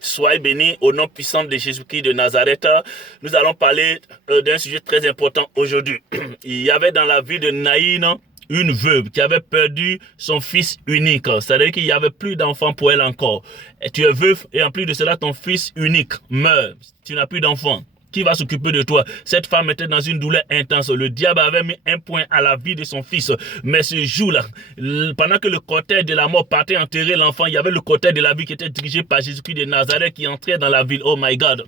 Soyez bénis au nom puissant de Jésus-Christ de Nazareth. Nous allons parler d'un sujet très important aujourd'hui. Il y avait dans la vie de Naïn une veuve qui avait perdu son fils unique. C'est-à-dire qu'il n'y avait plus d'enfant pour elle encore. Et tu es veuve et en plus de cela, ton fils unique meurt. Tu n'as plus d'enfant. Qui va s'occuper de toi? Cette femme était dans une douleur intense. Le diable avait mis un point à la vie de son fils. Mais ce jour-là, pendant que le cortège de la mort partait enterrer l'enfant, il y avait le cortège de la vie qui était dirigé par Jésus-Christ de Nazareth qui entrait dans la ville. Oh my God!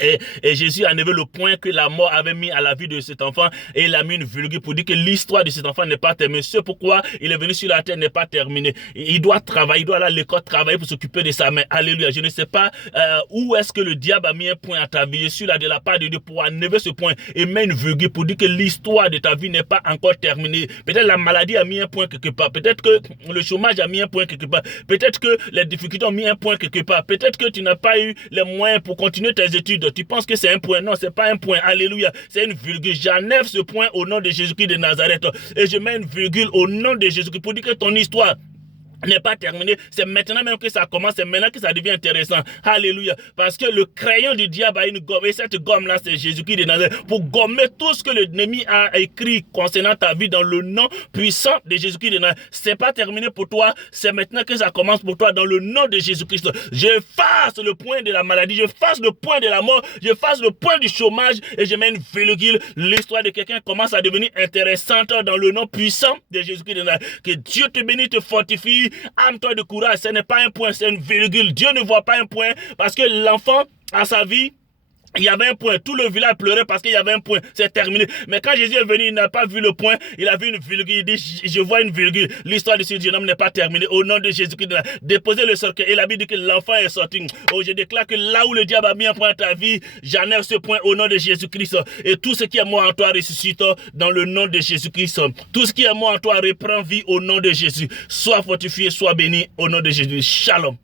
Et Jésus a enlevé le point que la mort avait mis à la vie de cet enfant et il a mis une virgule pour dire que l'histoire de cet enfant n'est pas terminée. C'est pourquoi il est venu sur la terre n'est pas terminé. Il doit travailler, il doit aller à l'école travailler pour s'occuper de sa mère. Alléluia. Je ne sais pas où est-ce que le diable a mis un point à ta vie. Je suis là de la part de Dieu pour enlever ce point et mettre une virgule pour dire que l'histoire de ta vie n'est pas encore terminée. Peut-être la maladie a mis un point quelque part. Peut-être que le chômage a mis un point quelque part. Peut-être que les difficultés ont mis un point quelque part. Peut-être que tu n'as pas eu les moyens pour continuer tes études. Tu penses que c'est un point. Non, c'est pas un point. Alléluia. C'est une virgule. J'enlève ce point au nom de Jésus-Christ de Nazareth. Et je mets une virgule au nom de Jésus-Christ pour dire que ton histoire n'est pas terminé, c'est maintenant même que ça commence, c'est maintenant que ça devient intéressant. Alléluia. Parce que le crayon du diable a une gomme, et cette gomme-là, c'est Jésus-Christ de Nazareth, pour gommer tout ce que l'ennemi a écrit concernant ta vie dans le nom puissant de Jésus-Christ de Nazareth. C'est pas terminé pour toi, c'est maintenant que ça commence pour toi dans le nom de Jésus-Christ. Je fasse le point de la maladie, je fasse le point de la mort, je fasse le point du chômage, et je mets une virgule. L'histoire de quelqu'un commence à devenir intéressante dans le nom puissant de Jésus-Christ de Nazareth. Que Dieu te bénisse, te fortifie. Âme-toi de courage, ce n'est pas un point, c'est une virgule. Dieu ne voit pas un point parce que l'enfant a sa vie. Il y avait un point, tout le village pleurait parce qu'il y avait un point, c'est terminé. Mais quand Jésus est venu, il n'a pas vu le point, il a vu une virgule, il dit, je vois une virgule. L'histoire de ce jeune homme n'est pas terminée. Au nom de Jésus-Christ, déposez le cercueil. Et la Bible dit que l'enfant est sorti. Oh, je déclare que là où le diable a mis un point à ta vie, j'enlève ce point au nom de Jésus-Christ. Et tout ce qui est mort en toi ressuscite dans le nom de Jésus-Christ. Tout ce qui est mort en toi reprend vie au nom de Jésus. Sois fortifié, sois béni au nom de Jésus. Shalom.